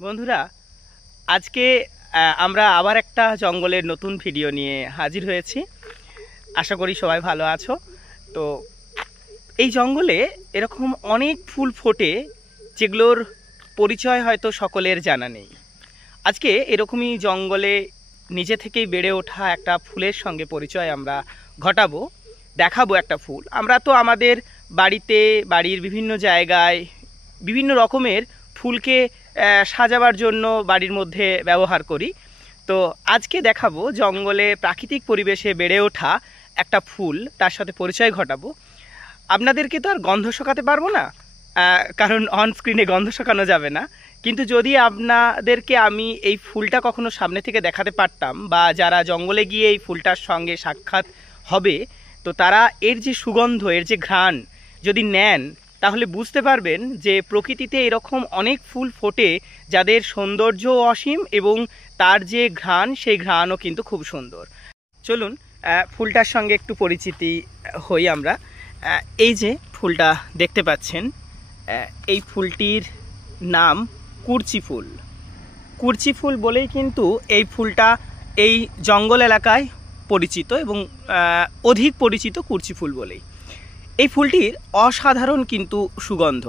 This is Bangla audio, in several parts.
বন্ধুরা, আজকে আমরা আবার একটা জঙ্গলের নতুন ভিডিও নিয়ে হাজির হয়েছি। আশা করি সবাই ভালো আছো। তো এই জঙ্গলে এরকম অনেক ফুল ফোটে যেগুলোর পরিচয় হয়তো সকলের জানা নেই। আজকে এরকমই জঙ্গলে নিজে থেকেই বেড়ে ওঠা একটা ফুলের সঙ্গে পরিচয় আমরা ঘটাবো, দেখাবো একটা ফুল। আমরা তো আমাদের বাড়িতে, বাড়ির বিভিন্ন জায়গায় বিভিন্ন রকমের ফুলকে সাজাবার জন্য বাড়ির মধ্যে ব্যবহার করি। তো আজকে দেখাবো জঙ্গলে প্রাকৃতিক পরিবেশে বেড়ে ওঠা একটা ফুল, তার সাথে পরিচয় ঘটাবো। আপনাদেরকে তো আর গন্ধ শোকাতে পারবো না, কারণ অন স্ক্রিনে গন্ধ শোকানো যাবে না। কিন্তু যদি আপনাদেরকে আমি এই ফুলটা কখনো সামনে থেকে দেখাতে পারতাম, বা যারা জঙ্গলে গিয়ে এই ফুলটার সঙ্গে সাক্ষাৎ হবে, তো তারা এর যে সুগন্ধ, এর যে ঘ্রাণ যদি নেন, তাহলে বুঝতে পারবেন যে প্রকৃতিতে এরকম অনেক ফুল ফোটে যাদের সৌন্দর্য অসীম এবং তার যে ঘ্রাণ, সেই ঘ্রাণও কিন্তু খুব সুন্দর। চলুন ফুলটার সঙ্গে একটু পরিচিতি হই আমরা। এই যে ফুলটা দেখতে পাচ্ছেন, এই ফুলটির নাম কুরচি ফুল। কুরচি ফুল বলেই কিন্তু এই ফুলটা এই জঙ্গল এলাকায় পরিচিত, এবং অধিক পরিচিত কুরচি ফুল বলেই। এই ফুলটির অসাধারণ কিন্তু সুগন্ধ।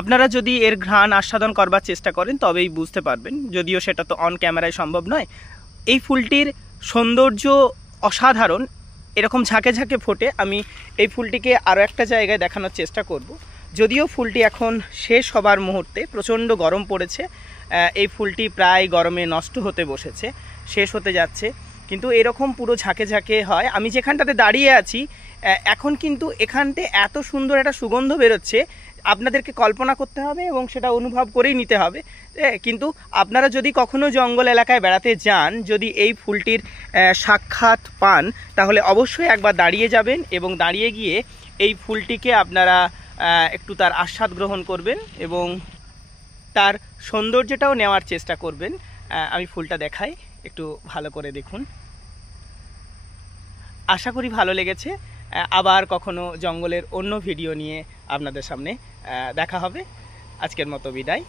আপনারা যদি এর ঘ্রাণ আস্বাদন করবার চেষ্টা করেন তবেই বুঝতে পারবেন, যদিও সেটা তো অন ক্যামেরায় সম্ভব নয়। এই ফুলটির সৌন্দর্য অসাধারণ, এরকম ঝাঁকে ঝাঁকে ফোটে। আমি এই ফুলটিকে আরও একটা জায়গায় দেখানোর চেষ্টা করব। যদিও ফুলটি এখন শেষ হবার মুহূর্তে, প্রচণ্ড গরম পড়েছে, এই ফুলটি প্রায় গরমে নষ্ট হতে বসেছে, শেষ হতে যাচ্ছে। কিন্তু এরকম পুরো ঝাঁকে ঝাঁকে হয়। আমি যেখানটাতে দাঁড়িয়ে আছি এখন কিন্তু এখানতে এত সুন্দর একটা সুগন্ধ বেরোচ্ছে, আপনাদেরকে কল্পনা করতে হবে এবং সেটা অনুভব করেই নিতে হবে। কিন্তু আপনারা যদি কখনো জঙ্গল এলাকায় বেড়াতে যান, যদি এই ফুলটির সাক্ষাৎ পান, তাহলে অবশ্যই একবার দাঁড়িয়ে যাবেন এবং দাঁড়িয়ে গিয়ে এই ফুলটিকে আপনারা একটু তার আস্বাদ গ্রহণ করবেন এবং তার সৌন্দর্যটাও নেওয়ার চেষ্টা করবেন। আমি ফুলটা দেখাই, একটু ভালো করে দেখুন। আশা করি ভালো লেগেছে। আবার কখনো জঙ্গলের অন্য ভিডিও নিয়ে আপনাদের সামনে দেখা হবে। আজকের মতো বিদায়।